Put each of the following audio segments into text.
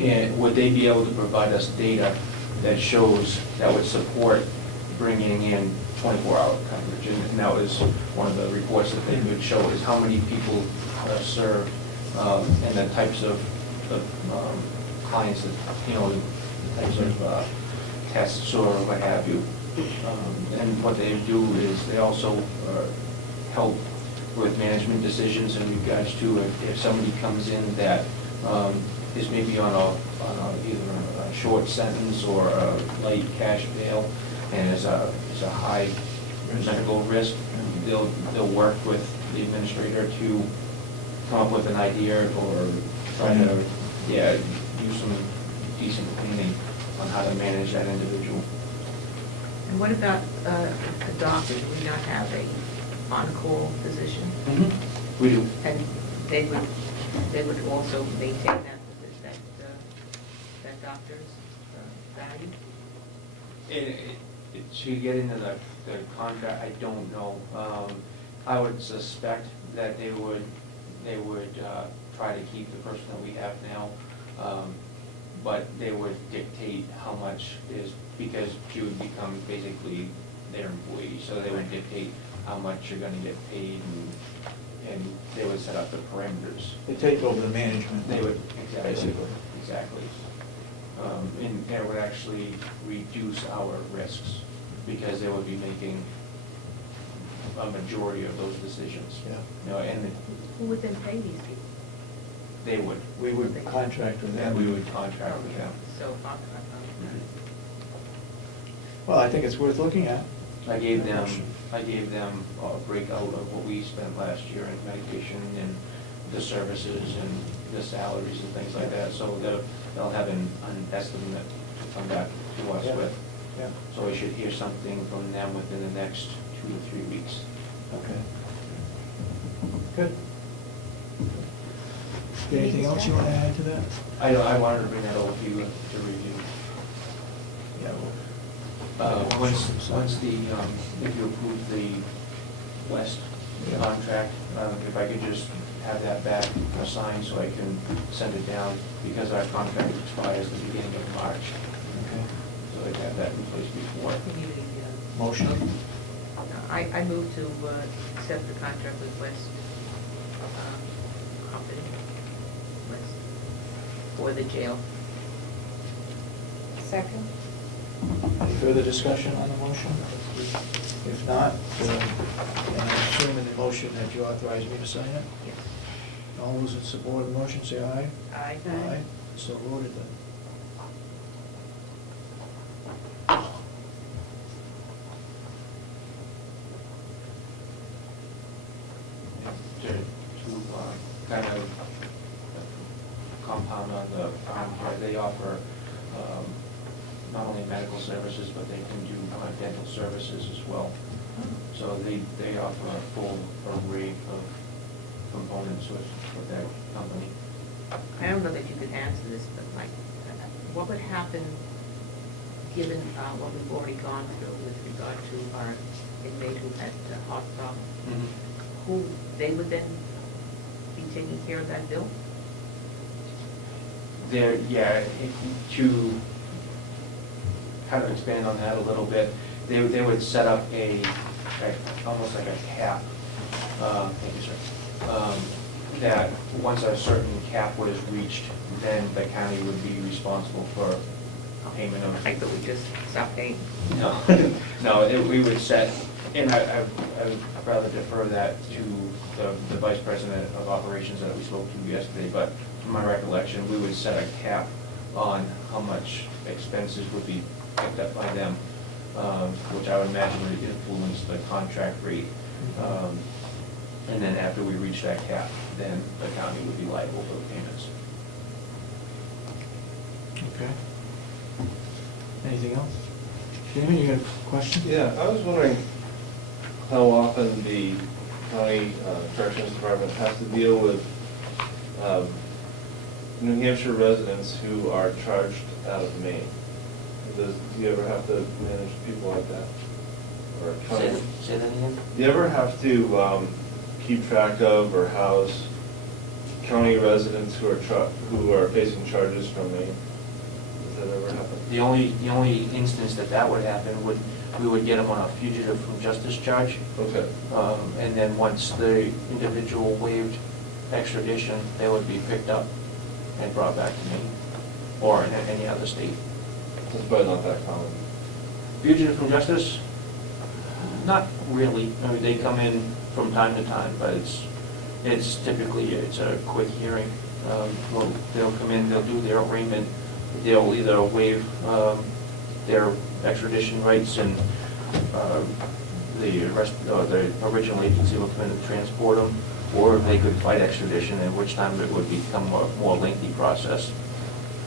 And would they be able to provide us data that shows, that would support bringing in 24-hour coverage? And that was one of the reports that they would show, is how many people are served, and the types of clients that, the types of tests or what have you. And what they do is they also help with management decisions in regards to if somebody comes in that is maybe on either a short sentence or a light cash bail and is a high medical risk, they'll work with the administrator to come up with an idea or try to do some decent planning on how to manage that individual. And what about a doctor? Do we not have a on-call physician? Mm-hmm. We do. And they would also maintain that doctor's value? To get into the contract, I don't know. I would suspect that they would try to keep the person that we have now, but they would dictate how much is, because she would become basically their employee, so they would dictate how much you're gonna get paid, and they would set up the parameters. They take over the management. They would, exactly. Basically. Exactly. And it would actually reduce our risks, because they would be making a majority of those decisions. Yeah. And Who would then pay these people? they would. We would contract with them. And we would contract with them. So, Well, I think it's worth looking at. I gave them a breakout of what we spent last year in medication and the services and the salaries and things like that, so they'll have an estimate to come back to us Yeah. with. Yeah. So we should hear something from them within the next 2 to 3 weeks. Okay. Good. Anything else you want to add to that? I wanted to bring that over to you to review. Yeah. Once the, if you approve the West Yeah. contract, if I could just have that back signed so I can send it down, because our contract expires at the beginning of March. Okay. So I'd have that in place before. Motion? I move to accept the contract with West Company, West, for the jail. Second? Any further discussion on the motion? If not, and I assume in the motion that you authorize me to sign it? Yes. All those in support of the motion, say aye. Aye. Aye. So voted then. To kind of compound on the contract, they offer not only medical services, but they can do dental services as well. So they offer a full array of components with that company. I don't know that you could answer this, but like, what would happen given what we've already gone through with regard to our inmate who had heart problems? Who, they would then be taking care of that bill? To kind of expand on that a little bit, they would set up almost like a cap, thank you, sir, that once a certain cap was reached, then the county would be responsible for payment of. I thought we just stopped paying. No, no, we would set, and I would rather defer that to the vice president of operations that we spoke to yesterday, but from my recollection, we would set a cap on how much expenses would be picked up by them, which I would imagine would influence the contract rate. And then after we reach that cap, then the county would be liable for the payments. Okay. Anything else? Damon, you got a question? Yeah, I was wondering how often the county corrections department has to deal with New Hampshire residents who are charged out of Maine. Do you ever have to manage people like that? Or Say that again? do you ever have to keep track of or house county residents who are facing charges from Maine? Does that ever happen? The only instance that would happen we would get them on a fugitive from justice charge. Okay. And then once the individual waived extradition, they would be picked up and brought back to Maine or in any other state. It's probably not that common. Fugitive from justice? Not really. I mean, they come in from time to time, but it's typically a quick hearing. Well, they'll come in, they'll do their arraignment, they'll either waive their extradition rights and the original agency will come in and transport them, or they could fight extradition, at which time it would become a more lengthy process.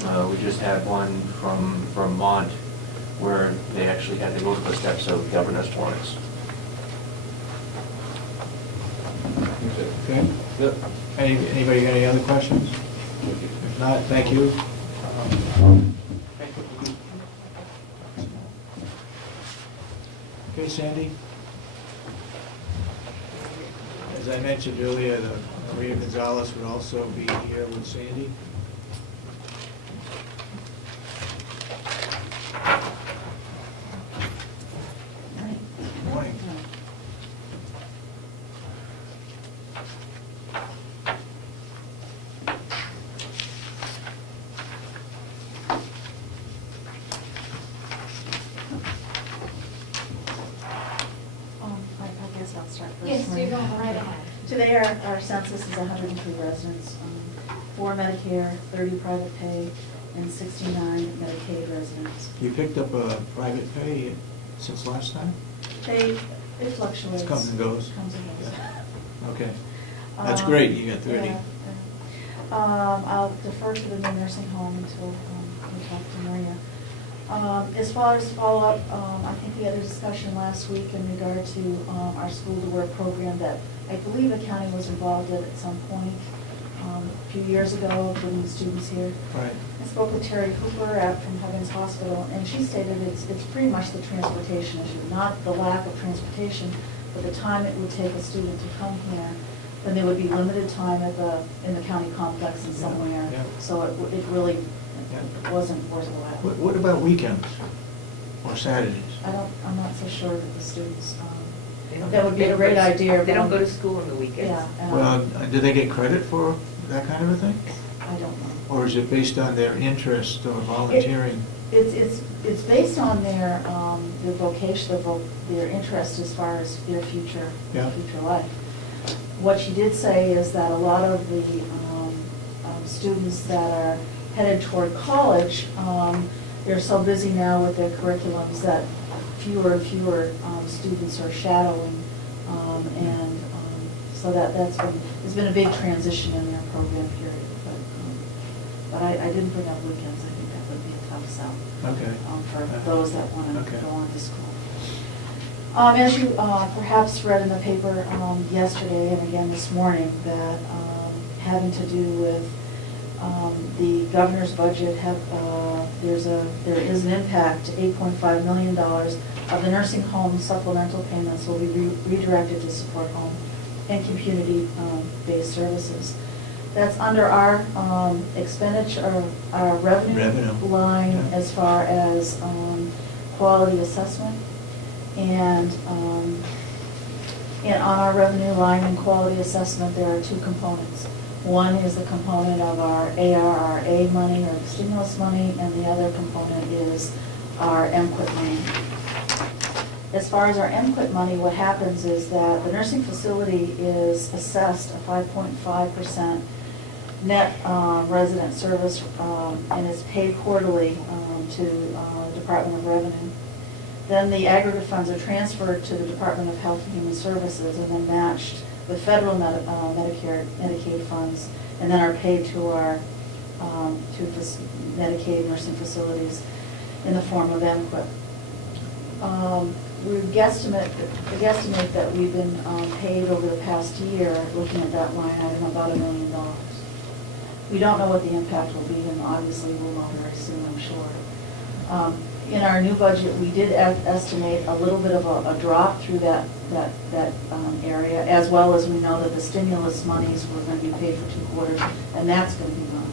We just had one from Vermont where they actually had to go to the steps of governor's warrants. Okay? Yep. Anybody got any other questions? If not, thank you. Okay, Sandy? As I mentioned earlier, Maria Gonzalez would also be here with Sandy. Good morning. I guess I'll start first. Yes, you're going right ahead. Today, our census is 103 residents, 4 Medicare, 30 private pay, and 69 Medicaid residents. You picked up a private pay since last time? It fluctuates. It comes and goes. Comes and goes. Yeah. Okay. That's great, you got 30. Yeah, yeah. I'll defer to the new nursing home until we talk to Maria. As far as follow-up, I think we had a discussion last week in regard to our school to work program that I believe the county was involved in at some point a few years ago, bringing students here. Right. I spoke with Terry Hooper from Huggins Hospital, and she stated it's pretty much the transportation issue, not the lack of transportation, but the time it would take a student to come here. Then there would be limited time in the county complex and somewhere, yeah. so it really Yeah. wasn't worthwhile. What about weekends or Saturdays? I'm not so sure that the students, They don't- that would be they a don't great go to- idea. They don't but- go to school on the weekends. Yeah. Well, do they get credit for that kind of a thing? I don't know. Or is it based on their interest or volunteering? It's based on their vocation, their interest as far as their future Yeah. life. What she did say is that a lot of the students that are headed toward college, they're so busy now with their curriculums that fewer and fewer students are shadowing, and so there's been a big transition in their program period. But I didn't bring up weekends. I think that would be a tough sell. Okay. For those that want to Okay. go on to school. As you perhaps read in the paper yesterday and again this morning, that having to do with the governor's budget, there is an impact to $8.5 million of the nursing home supplemental payments will be redirected to support home and community-based services. That's under our expenditure, our revenue line, yeah. as far as quality assessment. And on our revenue line and quality assessment, there are two components. One is the component of our ARRA money, or the stimulus money, and the other component is our MQuIT money. As far as our MQuIT money, what happens is that the nursing facility is assessed a 5.5% net resident service, and is paid quarterly to the Department of Revenue. Then the aggregate funds are transferred to the Department of Health and Human Services and then matched with federal Medicare, Medicaid funds, and then are paid to our Medicaid nursing facilities in the form of MQuIT. We guesstimate that we've been paid over the past year, looking at that line item, about $1 million. We don't know what the impact will be, and obviously we'll know very soon, I'm sure. in our new budget, we did estimate a little bit of a drop through that area, as well as we know that the stimulus monies were going to be paid for 2 quarters, and that's going to be gone.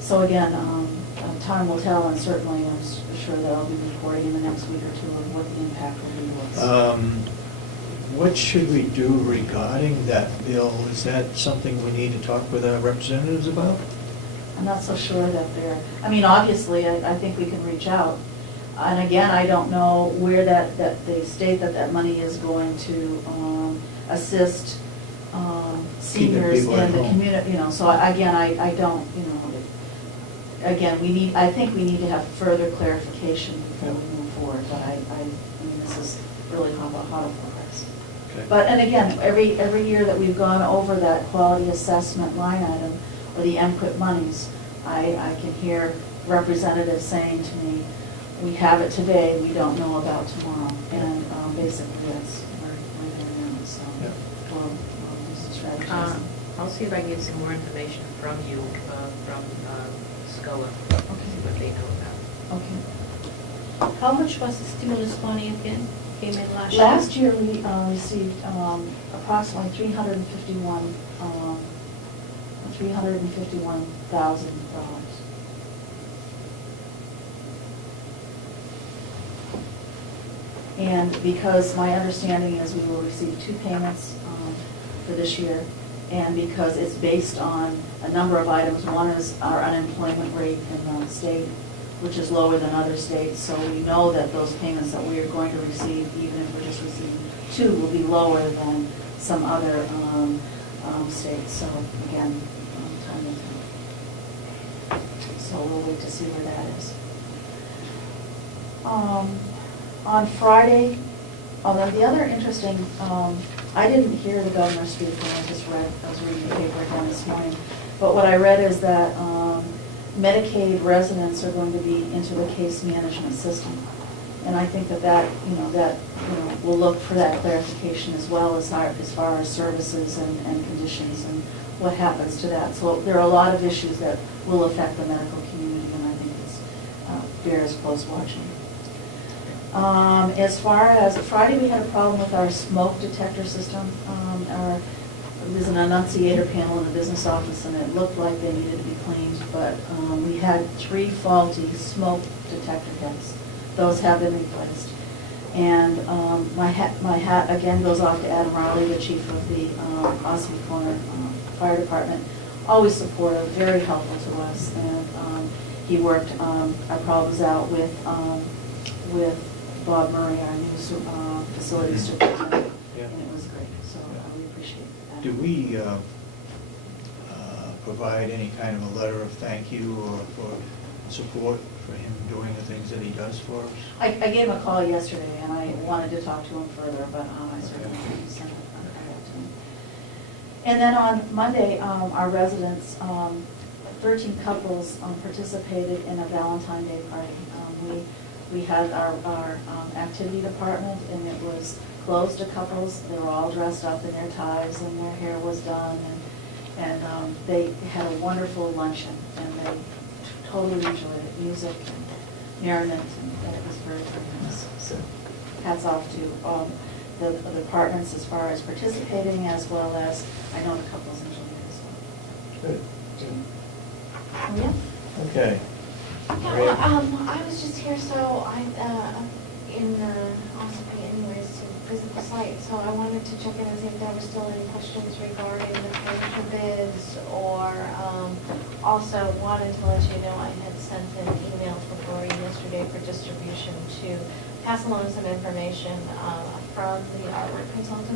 So again, time will tell, and certainly I'm sure that I'll be reporting in the next week or two of what the impact will be to us. What should we do regarding that bill? Is that something we need to talk with our representatives about? I'm not so sure that they're, I mean, obviously, I think we can reach out. And again, I don't know where that they state that money is going to assist seniors people at in the home. community, you know, so again, I don't, you know, again, I think we need to have further clarification before we move forward, but I mean, this is really hot for us. Okay. But, and again, every year that we've gone over that quality assessment line item, or the MQIP monies, I can hear representatives saying to me, we have it today, we don't know about tomorrow. And basically, that's where they're now, so Yeah. we'll do some strategies. I'll see if I can get some more information from you, from SCOA, see what they know about. Okay. How much was the stimulus money again? Came in last year? Last year, we received approximately $351,000. And because my understanding is we will receive 2 payments for this year, and because it's based on a number of items, one is our unemployment rate in the state, which is lower than other states, so we know that those payments that we are going to receive, even if we're just receiving 2, will be lower than some other states. So again, time will tell. So we'll wait to see where that is. On Friday, although the other interesting, I didn't hear the governor speak when I was reading the paper again this morning, but what I read is that Medicaid residents are going to be into the case management system. And I think that we'll look for that clarification as well as far as services and conditions and what happens to that. So there are a lot of issues that will affect the medical community, and I think it's bears close watching. As far as Friday, we had a problem with our smoke detector system. There's an annunciator panel in the business office, and it looked like they needed to be cleaned, but we had 3 faulty smoke detector heads. Those have been replaced. And my hat again goes off to Adam Rowley, the chief of the Ossipee Corner Fire Department. Always supportive, very helpful to us, and he worked our problems out with Bob Murray, our new facilities superintendent, Yeah. and it was great. So we appreciate that. Do we provide any kind of a letter of thank you or for support for him doing the things that he does for us? I gave him a call yesterday, and I wanted to talk to him further, but I certainly sent a call to him. And then on Monday, our residents, 13 couples participated in a Valentine's Day party. We had our activity department, and it was closed to couples. They were all dressed up in their ties, and their hair was done, and they had a wonderful luncheon, and they totally enjoyed it, music and merriment, and it was very, very nice. So hats off to the departments as far as participating, as well as, I know the couples enjoyed it as well. Good. Oh, yeah? Okay. Yeah, well, I was just here, so I'm in Ossipee anyways to visit the site, so I wanted to check in and see if there were still any questions regarding the transfer bids, or also wanted to let you know I had sent an email to Lori yesterday for distribution to pass along some information from the artwork consultant